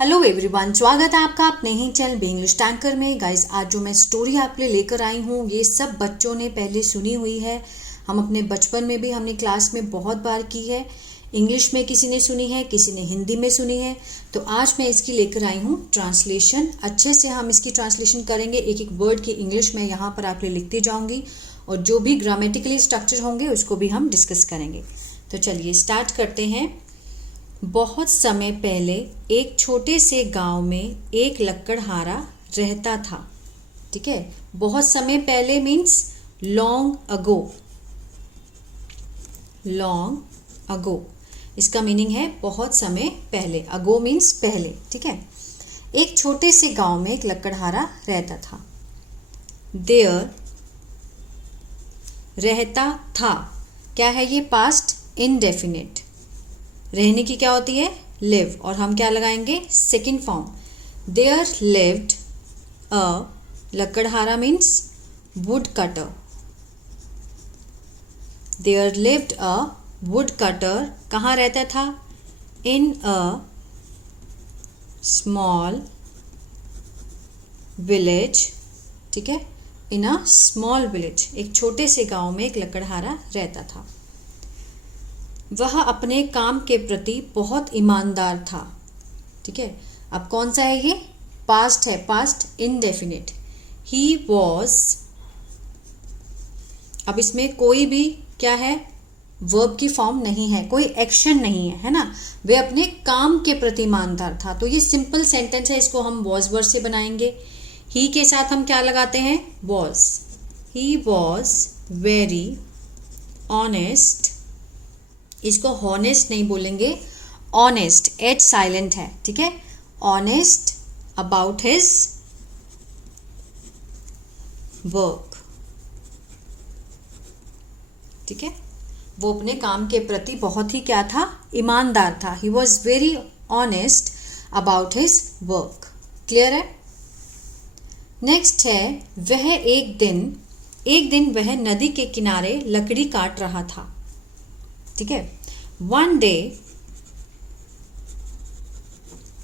Hello everyone, स्वागत है आपका अपने ही चैनल इंग्लिश टैंकर में। गाइस, आज जो मैं स्टोरी आपके लिए लेकर आई हूँ ये सब बच्चों ने पहले सुनी हुई है। हम अपने बचपन में भी हमने क्लास में बहुत बार की है। इंग्लिश में किसी ने सुनी है, किसी ने हिंदी में सुनी है। तो आज मैं इसकी लेकर आई हूँ ट्रांसलेशन। अच्छे से हम इसकी ट्रांसलेशन करेंगे। एक एक वर्ड की इंग्लिश में यहाँ पर आपके लिए लिखती जाऊँगी और जो भी ग्रामेटिकली स्ट्रक्चर होंगे उसको भी हम डिस्कस करेंगे। तो चलिए स्टार्ट करते हैं। बहुत समय पहले एक छोटे से गांव में एक लकड़हारा रहता था। ठीक है, बहुत समय पहले means long ago. Long ago इसका मीनिंग है बहुत समय पहले। अगो मीन्स पहले। ठीक है, एक छोटे से गांव में एक लकड़हारा रहता था। देयर रहता था क्या है ये? Past indefinite. रहने की क्या होती है? लिव। और हम क्या लगाएंगे? Second form. There lived a लकड़हारा means wood cutter. There lived a wood cutter कहाँ रहता था? In a small village. ठीक है, इन अ स्मॉल विलेज, एक छोटे से गांव में एक लकड़हारा रहता था। वह अपने काम के प्रति बहुत ईमानदार था। ठीक है, अब कौन सा है ये? पास्ट है, पास्ट इनडेफिनिट। He was. अब इसमें कोई भी क्या है? वर्ब की फॉर्म नहीं है, कोई एक्शन नहीं है, है ना। वे अपने काम के प्रति ईमानदार था। तो ये सिंपल सेंटेंस है, इसको हम वॉज वर्ड से बनाएंगे। ही के साथ हम क्या लगाते हैं? Was. He was very honest. इसको हॉनेस्ट नहीं बोलेंगे, ऑनेस्ट। एच साइलेंट है। ठीक है, ऑनेस्ट अबाउट हिज वर्क। ठीक है, वो अपने काम के प्रति बहुत ही क्या था? ईमानदार था। He was very honest about his work. Clear है? नेक्स्ट है, वह एक दिन वह नदी के किनारे लकड़ी काट रहा था। ठीक है, वन डे।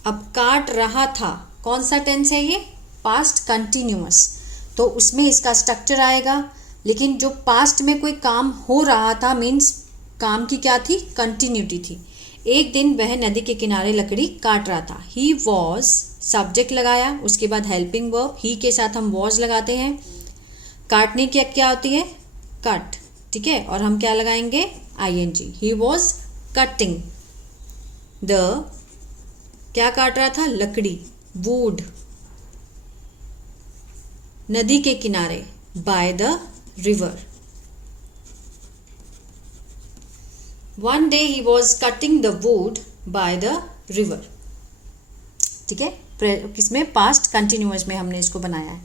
अब काट रहा था, कौन सा टेंस है ये? Past continuous. तो उसमें इसका स्ट्रक्चर आएगा, लेकिन जो पास्ट में कोई काम हो रहा था मीन्स काम की क्या थी? कंटिन्यूटी थी। एक दिन वह नदी के किनारे लकड़ी काट रहा था। ही वॉज, सब्जेक्ट लगाया, उसके बाद हेल्पिंग वर्ब। ही के साथ हम वॉज लगाते हैं। काटने की क्या होती है? कट। ठीक है, और हम क्या लगाएंगे? ing। He was cutting the, क्या काट रहा था? लकड़ी, वुड, नदी के किनारे, by the river. One day he was cutting the would by the river. ठीक है, किसमें? पास्ट कंटिन्यूअस में हमने इसको बनाया है।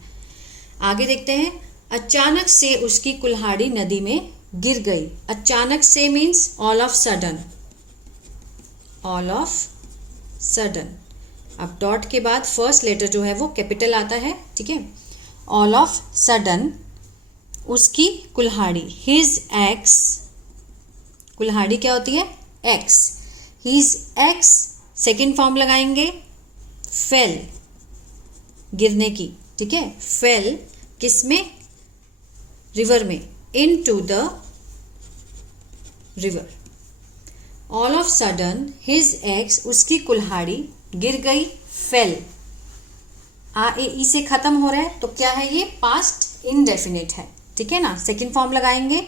आगे देखते हैं। अचानक से उसकी कुल्हाड़ी नदी में गिर गई। अचानक से means all of sudden. All of sudden. अब डॉट के बाद फर्स्ट लेटर जो है वो कैपिटल आता है। ठीक है, ऑल ऑफ सडन उसकी कुल्हाड़ी, हिज एक्स। कुल्हाड़ी क्या होती है? X. His ex second form लगाएंगे, फेल, गिरने की। ठीक है, फेल किसमें? रिवर में। into the river. All of sudden his axe, उसकी कुल्हाड़ी गिर गई, fell। आ ए ई से खत्म हो रहा है तो क्या है ये? पास्ट इनडेफिनिट है। ठीक है ना। सेकेंड फॉर्म लगाएंगे।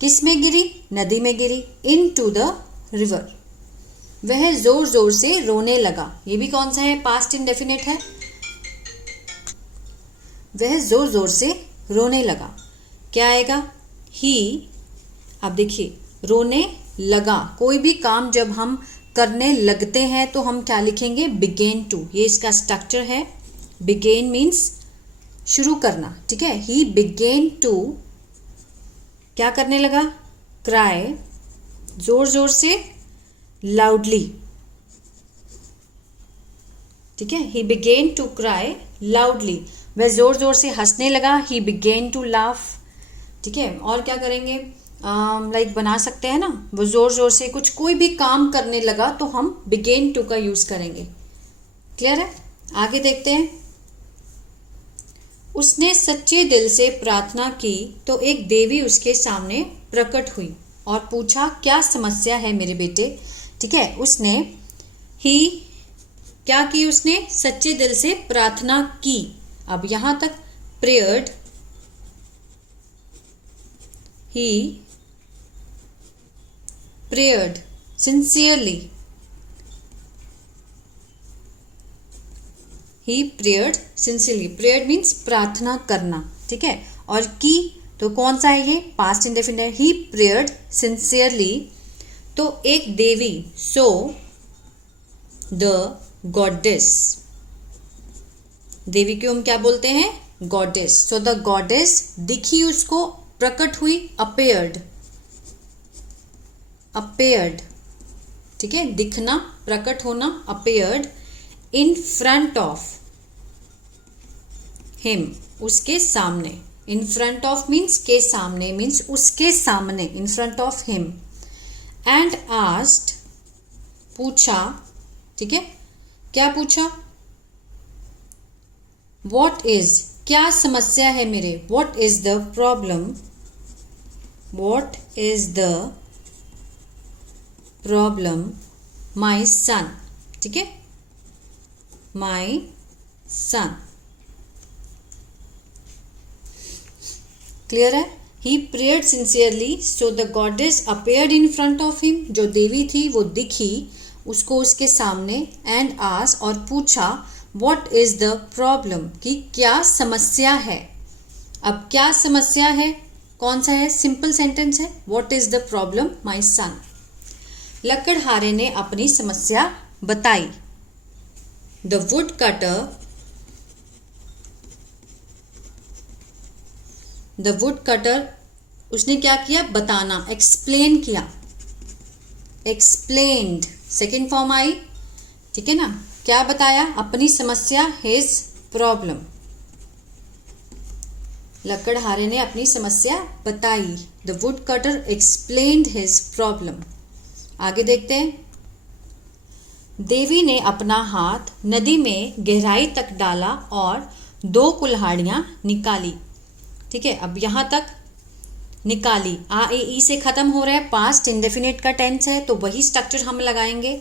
किस में गिरी? नदी में गिरी। into the river। वह जोर जोर से रोने लगा। ये भी कौन सा है? पास्ट इनडेफिनिट है। वह जोर जोर से रोने लगा। क्या आएगा? ही। अब देखिए, रोने लगा। कोई भी काम जब हम करने लगते हैं तो हम क्या लिखेंगे? Begin to. ये इसका स्ट्रक्चर है। बिगेन मीन्स शुरू करना। ठीक है, ही बिगेन टू, क्या करने लगा? क्राई, जोर जोर से, लाउडली। ठीक है, he begin to cry loudly. वह जोर जोर से हंसने लगा। He begin to laugh. ठीक है, और क्या करेंगे? लाइक बना सकते हैं ना, वो जोर जोर से कुछ कोई भी काम करने लगा तो हम बिगेन टू का यूज करेंगे। क्लियर है? आगे देखते हैं। उसने सच्चे दिल से प्रार्थना की तो एक देवी उसके सामने प्रकट हुई और पूछा, क्या समस्या है मेरे बेटे? ठीक है, उसने ही क्या की? उसने सच्चे दिल से प्रार्थना की। अब यहां तक प्रेयर्ड, ही प्रेयर्ड सिंसियरली, ही प्रेयर्ड सिंसियरली। प्रेयर्ड मीन्स प्रार्थना करना, ठीक है। और की तो कौन सा है ये? Past indefinite. He prayed sincerely तो एक देवी, सो द गॉडेस, देवी को हम क्या बोलते हैं? गॉडेस। सो द गॉडेस दिखी उसको, प्रकट हुई, अपेयर्ड, अपेयर्ड, ठीक है, दिखना, प्रकट होना, appeared in front of him, उसके सामने। इन फ्रंट ऑफ मीन्स के सामने, मीन्स उसके सामने, इन front of him. And asked, पूछा, ठीक है, क्या पूछा? वॉट इज, क्या समस्या है मेरे? What is the problem, what is the problem my son, ठीक है, माई सन। क्लियर है? He prayed sincerely so the goddess appeared in front of him, जो देवी थी वो दिखी उसको उसके सामने। एंड आस, और पूछा, व्हाट इज द प्रॉब्लम, कि क्या समस्या है। अब क्या समस्या है, कौन सा है? सिंपल सेंटेंस है, what is the problem my सन। लकड़हारे ने अपनी समस्या बताई। The wood cutter, the wood cutter, उसने क्या किया? बताना, एक्सप्लेन किया, एक्सप्लेन्ड, सेकेंड फॉर्म आई, ठीक है ना। क्या बताया? अपनी समस्या, हिज प्रॉब्लम। लकड़हारे ने अपनी समस्या बताई। The wood cutter explained his problem. आगे देखते हैं। देवी ने अपना हाथ नदी में गहराई तक डाला और 2 कुल्हाड़ियां निकाली, ठीक है। अब यहां तक निकाली, आ ए ई से खत्म हो रहा है, पास्ट इंडेफिनिट का टेंस है तो वही स्ट्रक्चर हम लगाएंगे।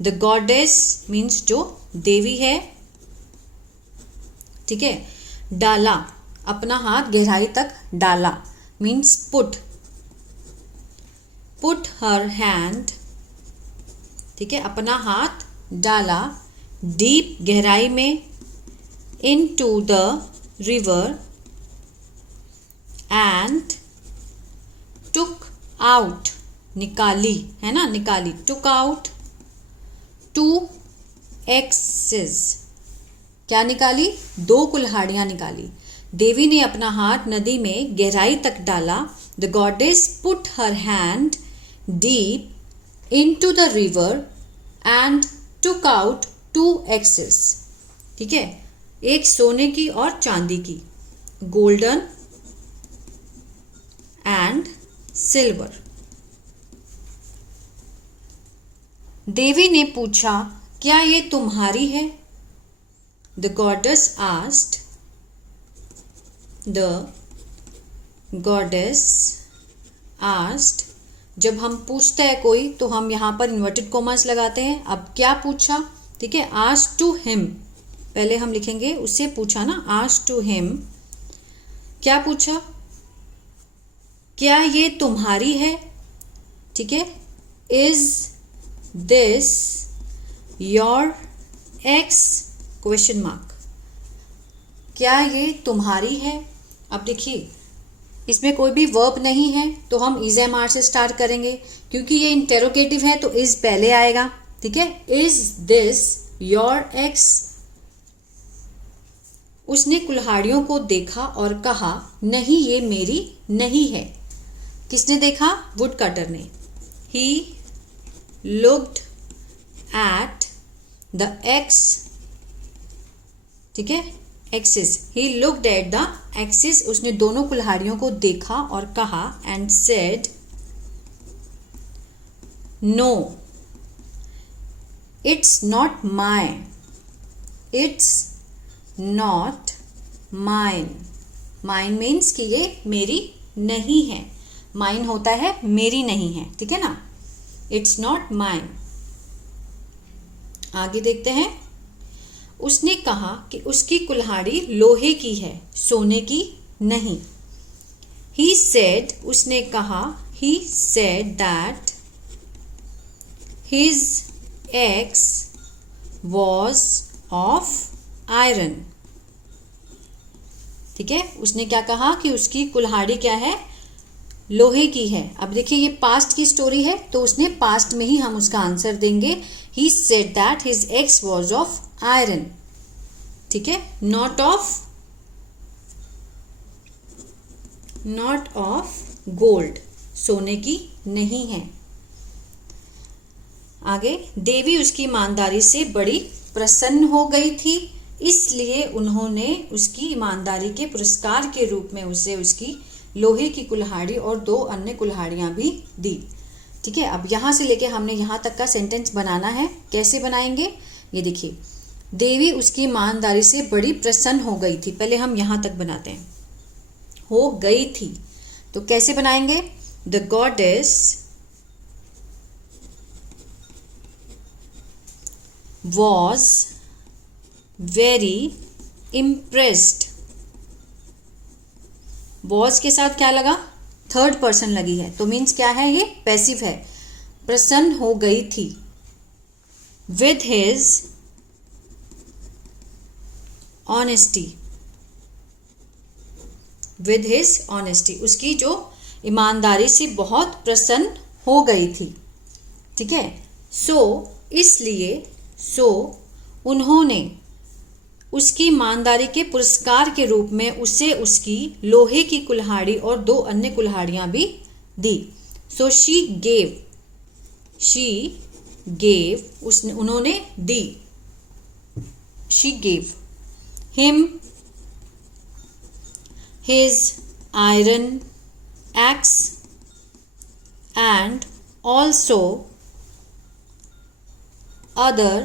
द गॉडेस मीन्स जो देवी है, ठीक है। डाला, अपना हाथ गहराई तक डाला means put, put her hand, ठीक है, अपना हाथ डाला, डीप गहराई में, into the river and took out, निकाली, है ना, निकाली, टुक आउट 2 एक्सेस, क्या निकाली? 2 कुल्हाड़ियां निकाली। देवी ने अपना हाथ नदी में गहराई तक डाला। The goddess put her hand deep into the river and took out 2 axes, ठीक है, एक सोने की और चांदी की, गोल्डन एंड सिल्वर। देवी ने पूछा, क्या ये तुम्हारी है? The goddess asked, the goddess asked, जब हम पूछते हैं कोई तो हम यहाँ पर इन्वर्टेड कॉमास लगाते हैं। अब क्या पूछा, ठीक है, आस्क्ड टू हिम, पहले हम लिखेंगे उससे पूछा ना, आस्क्ड टू हिम, क्या पूछा? क्या ये तुम्हारी है, ठीक है। Is this your x, question mark, क्या ये तुम्हारी है। अब देखिए इसमें कोई भी वर्ब नहीं है तो हम इज एम आर से स्टार्ट करेंगे, क्योंकि ये इंटेरोगेटिव है तो इज पहले आएगा, ठीक है। Is this your x. उसने कुल्हाड़ियों को देखा और कहा, नहीं ये मेरी नहीं है। किसने देखा? वुड कटर ने। He looked at the axe, ठीक है, axes, he looked at the axes, उसने दोनों कुल्हाड़ियों को देखा और कहा, and said, no it's not my, it's not mine. Mine means कि ये मेरी नहीं है। माइन होता है मेरी नहीं है, ठीक है ना। It's not mine. आगे देखते हैं। उसने कहा कि उसकी कुल्हाड़ी लोहे की है, सोने की नहीं। ही सेड, उसने कहा, he said that his ex was of iron. ठीक है, उसने क्या कहा कि उसकी कुल्हाड़ी क्या है, लोहे की है। अब देखिए ये पास्ट की स्टोरी है तो उसने पास्ट में ही हम उसका आंसर देंगे। He said that his ex was of iron. ठीक है, नॉट ऑफ गोल्ड, सोने की नहीं है। आगे, देवी उसकी ईमानदारी से बड़ी प्रसन्न हो गई थी, इसलिए उन्होंने उसकी ईमानदारी के पुरस्कार के रूप में उसे उसकी लोहे की कुल्हाड़ी और 2 अन्य कुल्हाड़ियां भी दी। ठीक है, अब यहाँ से लेके हमने यहाँ तक का सेंटेंस बनाना है। कैसे बनाएंगे, ये देखिए। देवी उसकी ईमानदारी से बड़ी प्रसन्न हो गई थी, पहले हम यहाँ तक बनाते हैं, हो गई थी। तो कैसे बनाएंगे, the goddess was very impressed. Was के साथ क्या लगा, थर्ड पर्सन लगी है, तो मीन्स क्या है, ये पैसिव है। प्रसन्न हो गई थी। With his honesty, with his honesty, उसकी जो ईमानदारी से बहुत प्रसन्न हो गई थी। ठीक है, सो इसलिए, सो उन्होंने उसकी ईमानदारी के पुरस्कार के रूप में उसे उसकी लोहे की कुल्हाड़ी और 2 अन्य कुल्हाड़ियां भी दी। सो शी गेव, उसने, उन्होंने दी। She gave him his iron axe and also other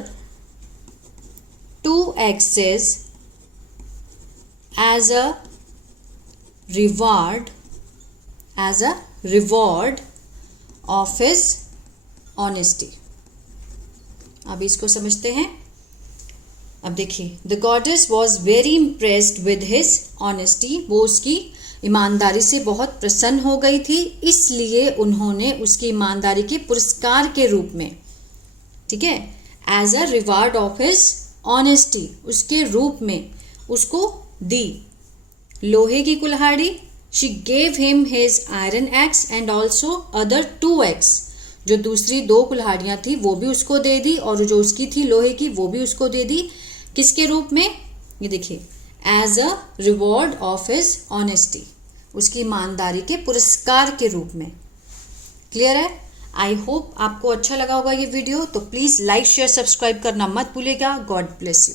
2 axes as a reward of his honesty। अब इसको समझते हैं। अब देखिए, the goddess was very impressed with his honesty, वो उसकी ईमानदारी से बहुत प्रसन्न हो गई थी, इसलिए उन्होंने उसकी ईमानदारी के पुरस्कार के रूप में, ठीक है, as a reward of his honesty, उसके रूप में उसको दी लोहे की कुल्हाड़ी। She gave him his iron axe and also other 2 axe, जो दूसरी 2 कुल्हाड़ियां थी वो भी उसको दे दी, और जो उसकी थी लोहे की वो भी उसको दे दी। किसके रूप में, ये देखिए, as a reward of his honesty, उसकी ईमानदारी के पुरस्कार के रूप में। क्लियर है? आई होप आपको अच्छा लगा होगा ये वीडियो। तो प्लीज़ लाइक शेयर सब्सक्राइब करना मत भूलिएगा। God bless you.